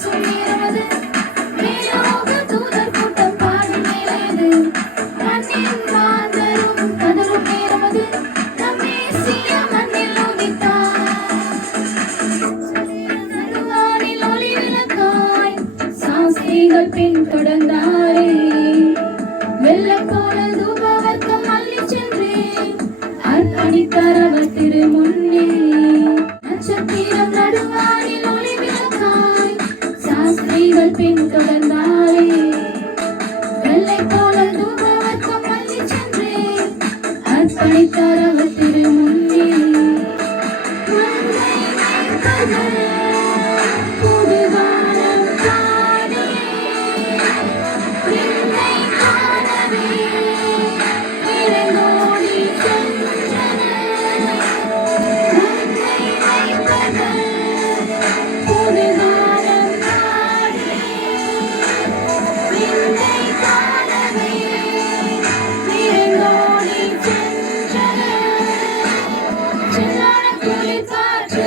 வீசும் நேரமது மேலோக தூதர் கூட்டம் பாடும் மேலேது மண்ணின் மாந்தரும் கதரும் நேரமது நம் மேசிய மண்ணில் உதித்தார் நடுவானில் ஒளி விளக்காய் சாஸ்திரிகள் பின்தொடர்ந்தாரே வெள்ளம் போல தூபவர்க்கம் அள்ளி சென்று அர்ப்பணித்தார் அவர் திரு முன்னே நட்சத்திரம் நடுவானில் ஒளி விளக்காய் சாஸ்திரிகள் பின்தொடர்ந்தாரே வெள்ளை போல தூபவர்க்கம் அள்ளி சென்று அர்ப்பணித்தார் அவர் திரு முன்னே மந்தை மேய்ப்பர்கள் புதுவானம் காணே என்னை காணவே இறைநோடி சென்றனர் மந்தை மேய்ப்பர்கள் புதுவானம் காணே என்னை காணவே இறைநோடி சென்றனர் சில்லான குளிர் காற்று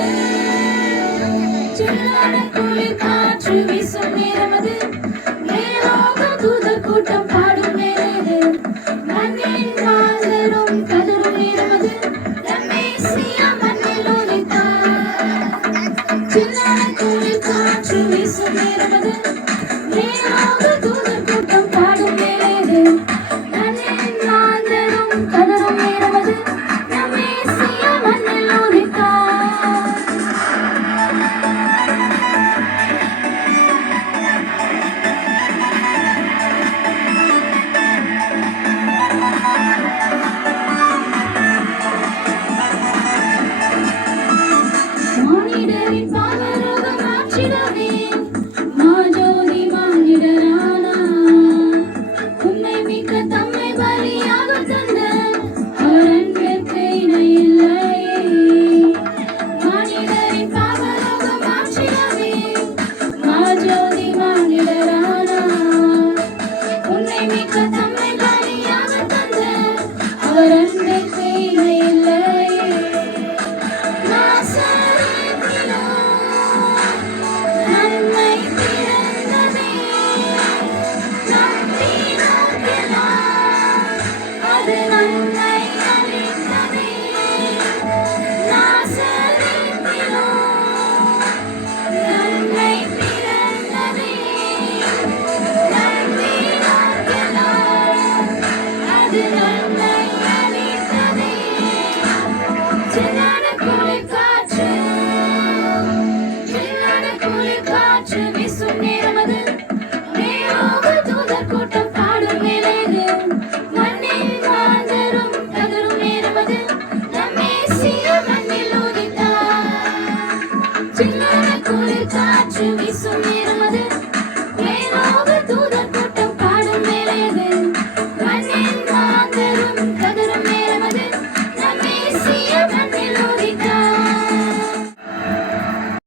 சில்லான குளிர் காற்று வீசும் நேரமது மேலோக தூதர் கூட்டம் பாடும் மேலேது மண்ணின் மாந்தரும் கதரும் நேரமது நம் மேசியா மண்ணில் உதித்தார் சில்லான குளிர் காற்று வீசும் நேரமது மேலோக தூதர் கூட்டம் பாடும் மேலேது மண்ணின் மாந்தரும் கதரும் நேரமது நம் மேசியா மண்ணில் உதித்தார் மானிடரின் பாவரோகம் மாற்றிடவே மாஜோதி மானிடரானா உன்னை மீட்க தம்மை பலியாக தந்த அவர் அன்பிற்கு இணையில்லையே மானிடரின் பாவரோகம் மாற்றிடவே மாஜோதி மானிடரானா உன்னை மீட்க தம்மை பலியாக தந்த அவர் அன்பிற்கு இணையில்லையே நாசரேத்திலோ நன்மை பிறந்ததே நம்பினோக்கெல்லாம் அது நன்மை அளித்ததே நாசரேத்திலோ நன்மை பிறந்ததே நம்பினோக்கெல்லாம் அது நன்மை அளித்ததே சில்லான குளிர் காற்று சில்லான குளிர் காற்று வீசும் நேரமது மேலோக தூதர் கூட்டம் பாடும் மேலேது மண்ணின் மாந்தரும் கதரும் நேரமது நம் மேசியா மண்ணில் உதித்தார் சில்லான குளிர் காற்று வீசும்